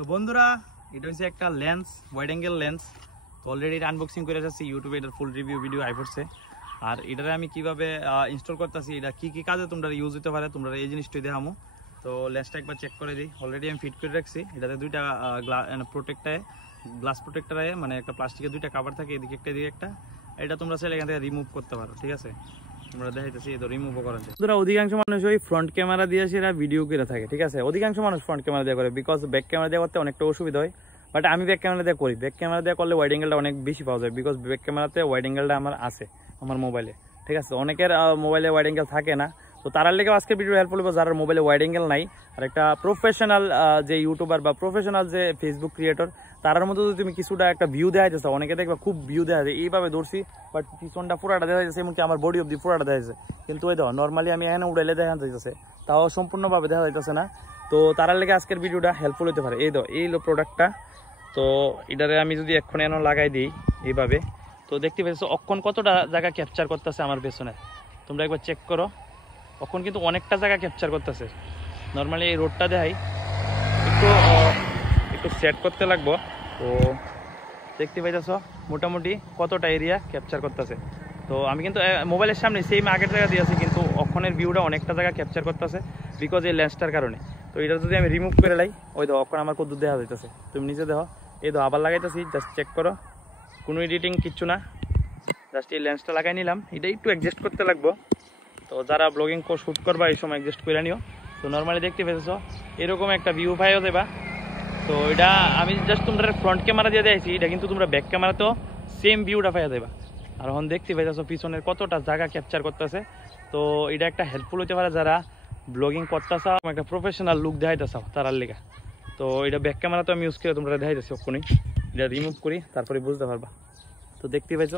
তো বন্ধুরা এটা হচ্ছে একটা লেন্স, ওয়াইড অ্যাঙ্গেল লেন্স। তো অলরেডি এটা আনবক্সিং করে যাচ্ছি ইউটিউবে, এটার ফুল রিভিউ ভিডিও আই পড়ছে। আর এটারে আমি কিভাবে ইনস্টল করতেছি, এটা কি কি কাজে তোমরা ইউজ হতে পারে তোমরা এই জিনিসটাই দেখামো। তো লেন্সটা একবার চেক করে দিই। অলরেডি আমি ফিট করে রাখছি। এটাতে দুইটা গ্লাস প্রোটেক্টরে মানে একটা প্লাস্টিকের দুইটা কাভার থাকে, এদিকে একটা এদিকে একটা। এটা তোমরা চাইলে এখান থেকে রিমুভ করতে পারো, ঠিক আছে? আমরা দেখাইতেছি এটা রিমুভও করা যায়। অধিকাংশ মানুষ ওই ফ্রন্ট ক্যামেরা দিয়ে সেটা ভিডিও করে থাকে, ঠিক আছে? অধিকাংশ মানুষ ফ্রন্ট ক্যামেরা দিয়ে করে, বিকজ ব্যাক ক্যামেরা দিয়ে করতে অনেকটা অসুবিধা হয়। বাট আমি ব্যাক ক্যামেরা দিয়ে করি। ব্যাক ক্যামেরা দিয়ে করলে ওয়াইড অ্যাঙ্গেলটা অনেক বেশি পাওয়া যায়, বিকজ ব্যাক ক্যামেরাতে ওয়াইড অ্যাঙ্গেলটা আমার আছে আমার মোবাইলে, ঠিক আছে? অনেকের মোবাইলে ওয়াইড অ্যাঙ্গেল থাকে না, তো তার লেগে আজকের ভিডিও হেল্প করবো যারা মোবাইলে ওয়াইড অ্যাঙ্গেল নাই। আর একটা প্রফেশনাল যে ইউটিউবার বা প্রফেশনাল যে ফেসবুক ক্রিয়েটর, তার মধ্যে যদি তুমি কিছুটা একটা ভিউ দেখা যাচ্ছে, অনেকে দেখবা খুব ভিউ দেখা যায় এইভাবে ধরছি, বাট পিছনটা পুরাটা দেখা যাচ্ছে, এমনকি আমার বডি অব্দি পুরাটা দেখা যাচ্ছে। কিন্তু ওই দেখো নর্মালি আমি এখানে উড়াইলে দেখা যাচ্ছে, তাও সম্পূর্ণভাবে দেখা যাইতেছে না। তো তার লেগে আজকের ভিডিওটা হেল্পফুল হতে পারে। এই লো প্রোডাক্টটা। তো এটারে আমি যদি এখন এনে লাগাই দিই এইভাবে, তো দেখতে পাচ্ছ অক্ষণ কতটা জায়গা ক্যাপচার করতেছে আমার পেছনে। তোমরা একবার চেক করো, অক্ষণ কিন্তু অনেকটা জায়গা ক্যাপচার করতেছে। নর্মালি এই রোডটা দেখাই, একটু সেট করতে লাগবো। তো দেখতে পাইতেছ মোটামুটি কতটা এরিয়া ক্যাপচার করতেছে। তো আমি কিন্তু মোবাইলের সামনে সেম আগের জায়গা দিয়ে আছি, কিন্তু অক্ষণের ভিউটা অনেকটা জায়গা ক্যাপচার করতেছে বিকজ এই লেন্সটার কারণে। তো এটা যদি আমি রিমুভ করে লাই, ওই দেখো অক্ষণ আমার কত দেখা যাইতেছে, তুমি নিচে দেখো। এই দেখো আবার লাগাইতেছি, জাস্ট চেক করো, কোনো এডিটিং কিচ্ছু না, জাস্ট এই লেন্সটা লাগাই নিলাম। এটা একটু অ্যাডজাস্ট করতে লাগবো। তো যারা ব্লগিং শ্যুট করবা এই সময় অ্যাডজাস্ট করে নিও। তো নর্মালি দেখতে পেয়েছ এরকম একটা ভিউ পাইও দেবা। তো এটা আমি জাস্ট তোমরা ফ্রন্ট ক্যামেরা দিয়ে দিয়েছি, এটা কিন্তু তোমরা ব্যাক ক্যামেরাতেও সেম ভিউটা পাইয়া দেবা। আর এখন দেখতে পাইতেছ পিছনের কতটা জায়গা ক্যাপচার করতেছে। তো এটা একটা হেল্পফুল হতে পারে যারা ব্লগিং করতেছ, একটা প্রফেশনাল লুক দেখাইতেছ তারার লেগা। তো এটা ব্যাক ক্যামেরাতে আমি ইউজ করে তোমরা দেখাইতেছি, ওখানেই এটা রিমুভ করি তারপরে বুঝতে পারবা। তো দেখতে পাইছ,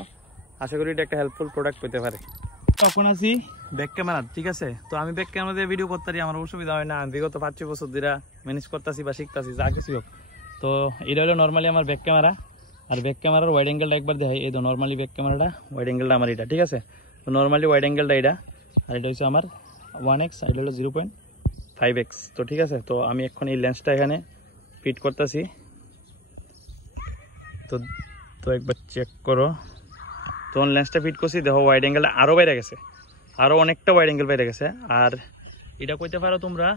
আশা করি এটা একটা হেল্পফুল প্রোডাক্ট পেতে পারে। তখন আছি ব্যাক ক্যামেরা, ঠিক আছে? তো আমি ব্যাক ক্যামেরা দিয়ে ভিডিও করতে আমার অসুবিধা হয় না, বিগত 5-6 বছর ধরে ম্যানেজ করতেছি বা শিখতেছি যা কিছু হোক। তো এটা হলো নর্মালি আমার ব্যাক ক্যামেরা। আর ব্যাক ক্যামেরার ওয়াইড অ্যাঙ্গেলটা একবার দেখাই। এই তো নর্মালি ব্যাক ক্যামেরাটা ওয়াইড অ্যাঙ্গেলটা আমার এটা, ঠিক আছে? তো নর্মালি ওয়াইড অ্যাঙ্গেলটা এটা, আর এটা হচ্ছে আমার 1x, এটা হলো 0.5x। তো ঠিক আছে, তো আমি এখন এই লেন্সটা এখানে ফিট করতেছি। তো একবার চেক করো। তো লেন্সটা ফিট করছি, দেখো ওয়াইড অ্যাঙ্গেলটা আরও বাইরে গেছে, আরও অনেকটা ওয়াইড অ্যাঙ্গেল বাইরে গেছে। আর এটা কইতে পারো তোমরা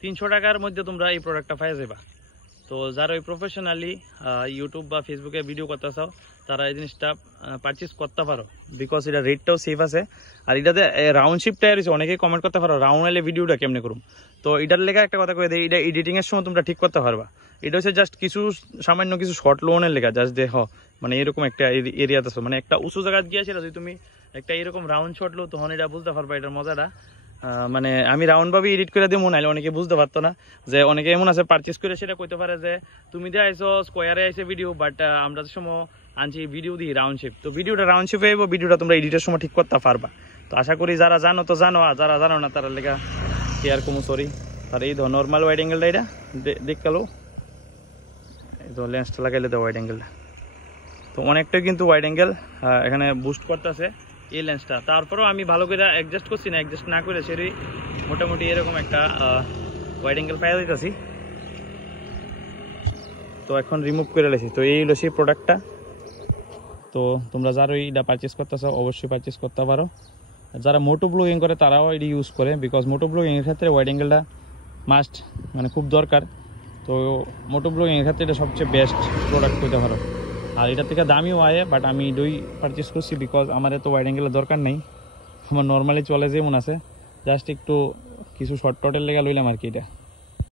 300 টাকার মধ্যে তোমরা এই প্রোডাক্টটা পাই যাবা। তো যারা ওই প্রফেশনালি ইউটিউব বা ফেসবুকে ভিডিও করতে চাও তারা এই জিনিসটা পারচেস করতে পারো, বিকজ এটা রেটটাও সেফ আছে। আর এটাতে রাউন্ড শিপ টায়ার হয়েছে, অনেকেই কমেন্ট করতে পারো রাউন্ড এলে ভিডিওটা কেমনে করুম। তো এটার লেগে একটা কথা কয়ে দিই, এটা এডিটিংয়ের সময় তোমরা ঠিক করতে পারবা। এটা হচ্ছে জাস্ট কিছু সামান্য কিছু শর্ট লোনের লেখা, জাস্ট দেখো মানে এরকম একটা এরিয়াতে মানে একটা উঁচু জায়গায় গিয়েছিল, যদি তুমি একটা এরকম রাউন্ড শট লো তখন এটা বুঝতে পারবা এটার মজাটা। মানে আমি রাউন্ড ভাবে এডিট করে দিব, নাহলে অনেকে বুঝতে পারতো না। যে অনেকে এমন আছে পারচেস করে সেটা কইতে পারে যে তুমি দিয়ে আইসো স্কোয়ারে আইসে ভিডিও, বাট আমরা সময় আনছি ভিডিও দিই রাউন্ড শেপ। তো ভিডিওটা রাউন্ড শেপে আইব, ভিডিওটা তোমরা এডিটের সময় ঠিক করতে পারবা। তো আশা করি যারা জানো তো জানো, আর যারা জানো না তারা লেখা কেয়ার কমু সরি। আর এই ধর নর্মাল ওয়াইড অ্যাঙ্গেলটা এটা দেখলো, এই তো লেন্সটা লাগাইলে দেয় ওয়াইড অ্যাঙ্গেলটা। তো অনেকটা কিন্তু ওয়াইড অ্যাঙ্গেল এখানে বুস্ট করতেছে এই লেন্সটা। তারপরেও আমি ভালো করে অ্যাডজাস্ট করছি না, অ্যাডজাস্ট না করে সেটাই মোটামুটি এরকম একটা ওয়াইড অ্যাঙ্গেল পাই দিতেছি। তো এখন রিমুভ করে লেছি। তো এই হলো সেই প্রোডাক্টটা। তো তোমরা যারা এইটা পারচেস করতে চাও অবশ্যই পারচেস করতে পারো। যারা মোটো ব্লগিং করে তারাও এটি ইউজ করে, বিকজ মোটো ব্লগিংয়ের ক্ষেত্রে ওয়াইড অ্যাঙ্গেলটা মাস্ট, মানে খুব দরকার। তো মোটো ব্লগিংয়ের ক্ষেত্রে এটা সবচেয়ে বেস্ট প্রোডাক্ট করতে পারো। আর এটার থেকে দামিও আয়, বাট আমি এটাই পারচেস করছি বিকজ আমার এত ওয়াইড অ্যাঙ্গেলের দরকার নেই, আমার নর্মালি চলে যেমন আছে, জাস্ট একটু কিছু শর্ট টটের লেগে লইলাম আর কি এটা।